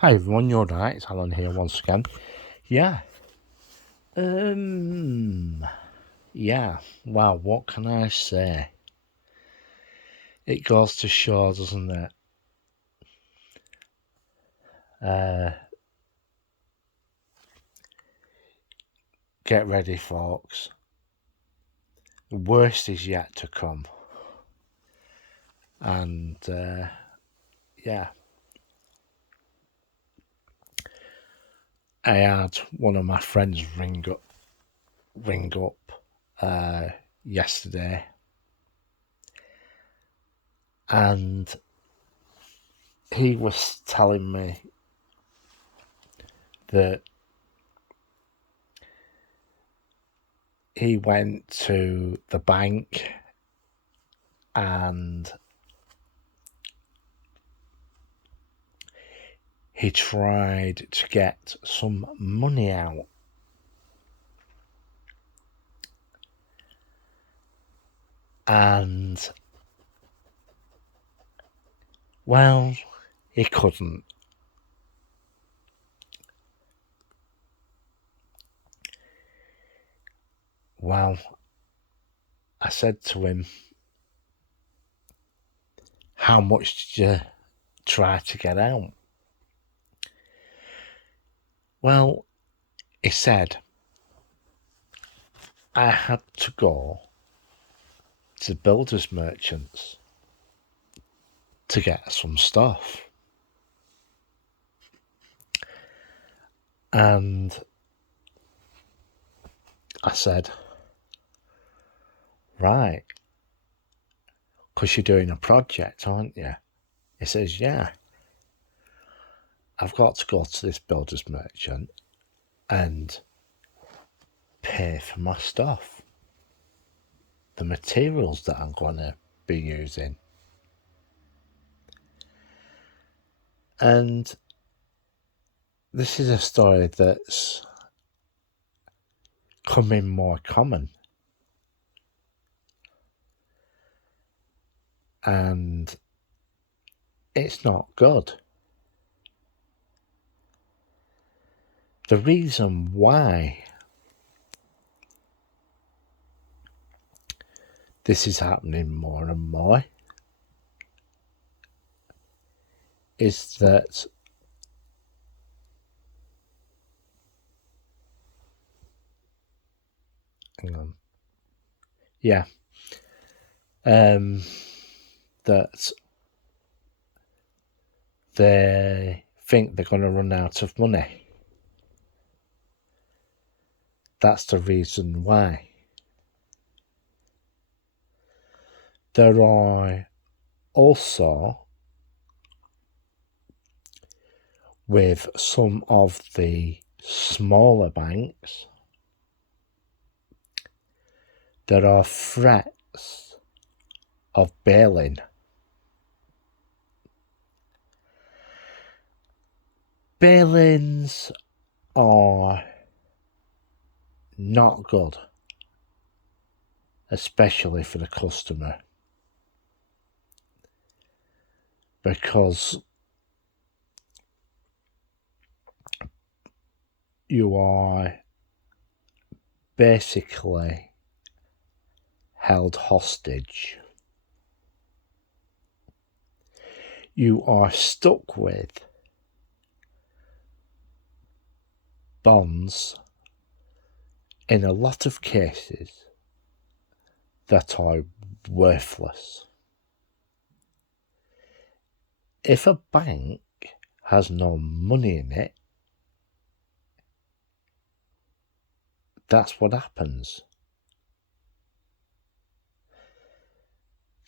Hi everyone, you're right. It's Alan here once again. Yeah. Yeah. Wow, what can I say? It goes to show, doesn't it? Get ready, folks. The worst is yet to come. And yeah. I had one of my friends ring up yesterday, and he was telling me that he went to the bank and he tried to get some money out. And, well, he couldn't. Well, I said to him, how much did you try to get out? Well, he said, I had to go to builders merchants to get some stuff. And I said, right, because you're doing a project, aren't you? He says, yeah, I've got to go to this builder's merchant and pay for my stuff, the materials that I'm going to be using. And this is a story that's coming more common. And it's not good. The reason why this is happening more and more is that hang on. Yeah. That they think they're going to run out of money. That's the reason why. There are also, with some of the smaller banks, there are threats of bailing. Bailings are not good, especially for the customer, because you are basically held hostage. You are stuck with bonds in a lot of cases that are worthless. If a bank has no money in it, that's what happens.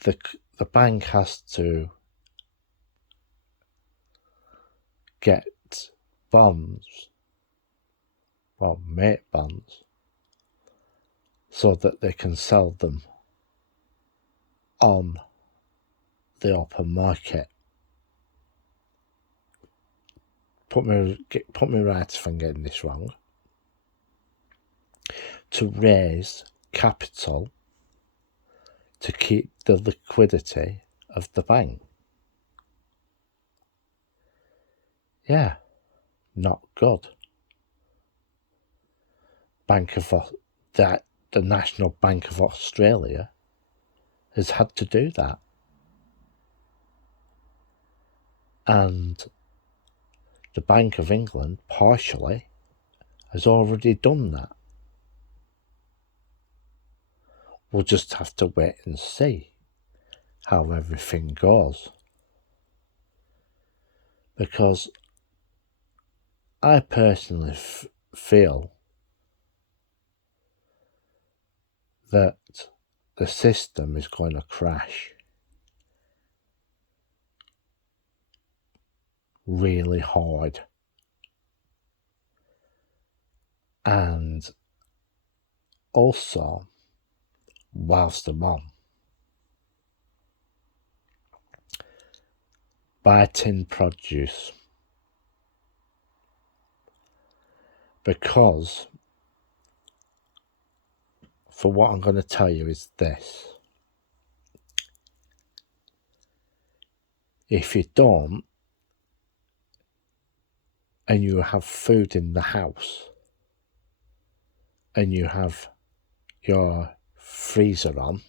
The bank has to get bonds, well, make bonds, so that they can sell them on the open market. Put me right if I'm getting this wrong. To raise capital to keep the liquidity of the bank. Yeah. not good. The National Bank of Australia has had to do that. And the Bank of England, partially, has already done that. We'll just have to wait and see how everything goes. Because I personally feel that the system is going to crash really hard. And also, whilst I'm on, buy tin produce. Because, for what I'm going to tell you is this. If you don't, and you have food in the house, and you have your freezer on,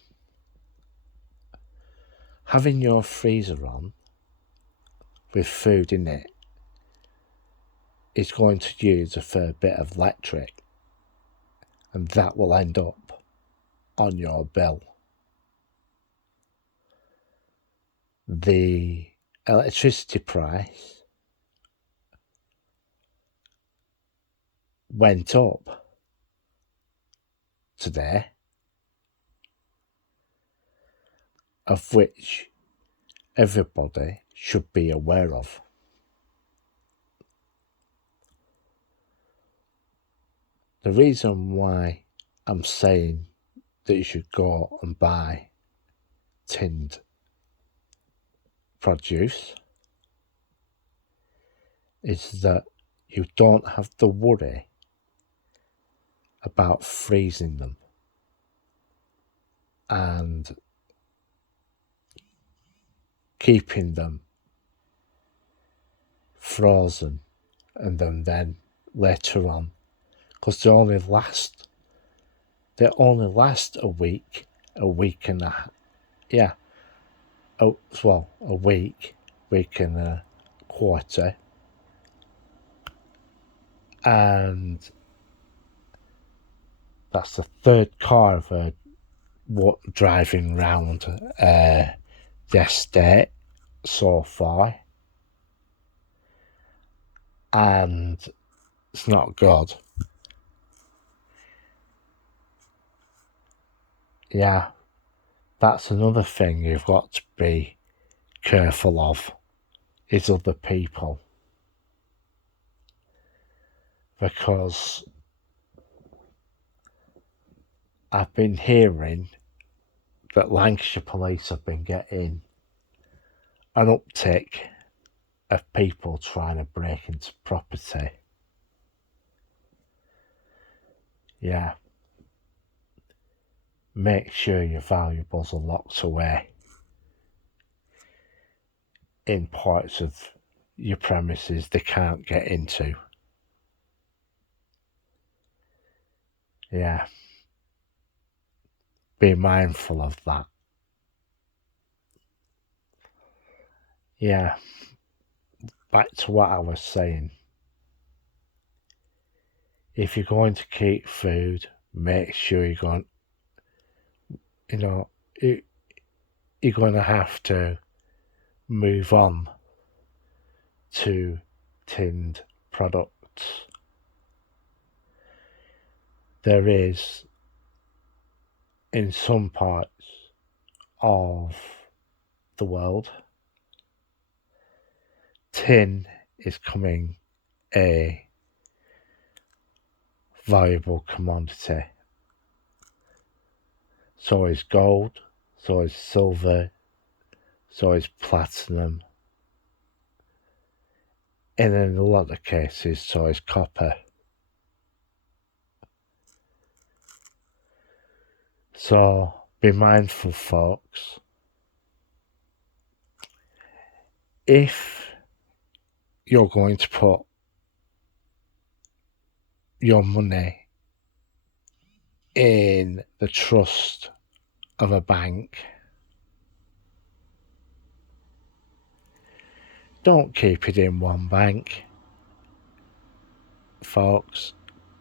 having your freezer on with food in it is going to use a fair bit of electric, and that will end up on your bill. The electricity price went up today, of which everybody should be aware of. The reason why I'm saying that you should go and buy tinned produce is that you don't have to worry about freezing them and keeping them frozen and then later on, because they only last a week and a half. Yeah, a week and a quarter, and that's the third car I've heard driving round the estate so far, and it's not good. Yeah, that's another thing you've got to be careful of, is other people. Because I've been hearing that Lancashire police have been getting an uptick of people trying to break into property. Yeah. Make sure your valuables are locked away in parts of your premises they can't get into. Yeah. Be mindful of that. Yeah. Back to what I was saying. If you're going to keep food, make sure you're going to have to move on to tinned products. There is, in some parts of the world, tin is becoming a valuable commodity. So is gold, so is silver, so is platinum, and in a lot of cases, so is copper. So be mindful, folks. If you're going to put your money in the trust of a bank, don't keep it in one bank, folks.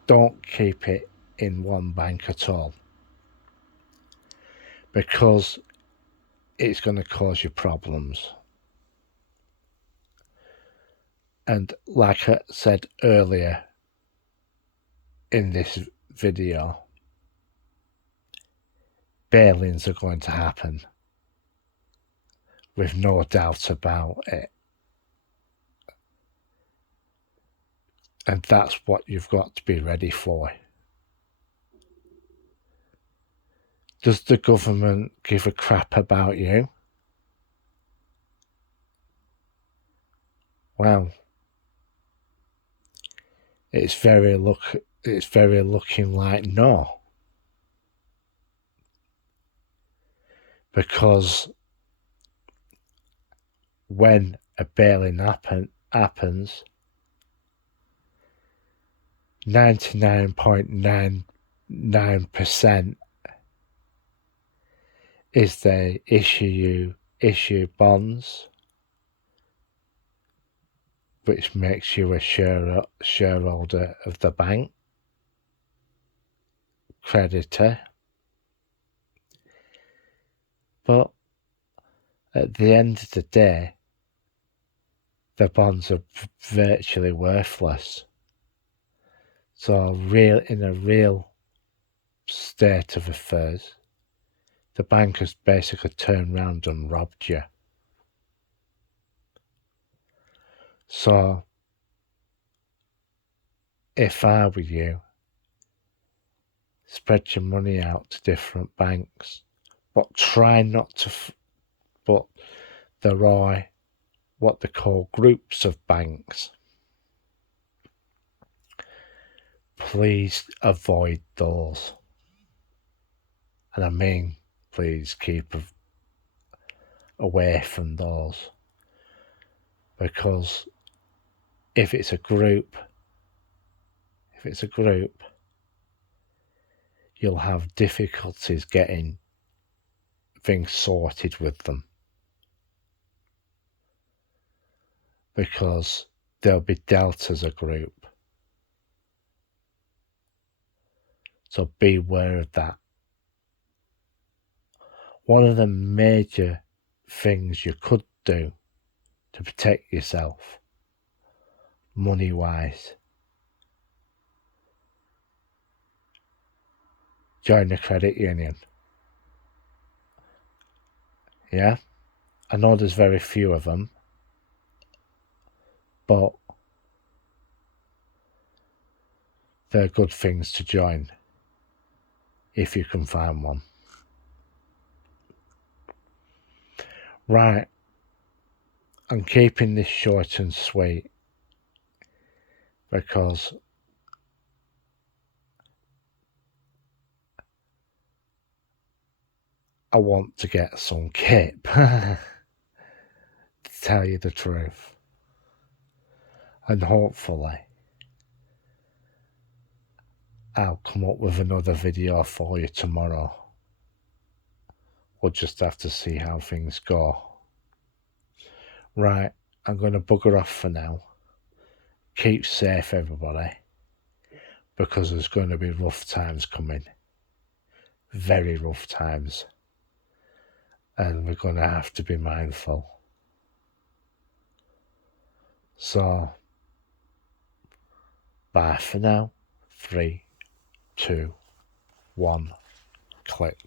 Don't keep it in one bank at all, because it's going to cause you problems. And like I said earlier in this video, bail-ins are going to happen, with no doubt about it. And that's what you've got to be ready for. Does the government give a crap about you? Well, it's very looking like no. Because when a bail-in happens, 99.99% is they issue bonds, which makes you a shareholder of the bank, creditor. But at the end of the day, the bonds are virtually worthless. So in a real state of affairs, the bank has basically turned around and robbed you. So if I were you, spread your money out to different banks, but try not to, but there are what they call groups of banks. Please avoid those. And I mean, please keep away from those. Because if it's a group, you'll have difficulties getting things sorted with them. Because they'll be dealt as a group. So beware of that. One of the major things you could do to protect yourself, money-wise, join a credit union. Yeah? I know there's very few of them, but they're good things to join if you can find one. Right, I'm keeping this short and sweet because I want to get some kip, to tell you the truth. And hopefully I'll come up with another video for you tomorrow. We'll just have to see how things go. Right, I'm going to bugger off for now. Keep safe, everybody, because there's going to be rough times coming. Very rough times. And we're going to have to be mindful. So, bye for now. 3, 2, 1, click.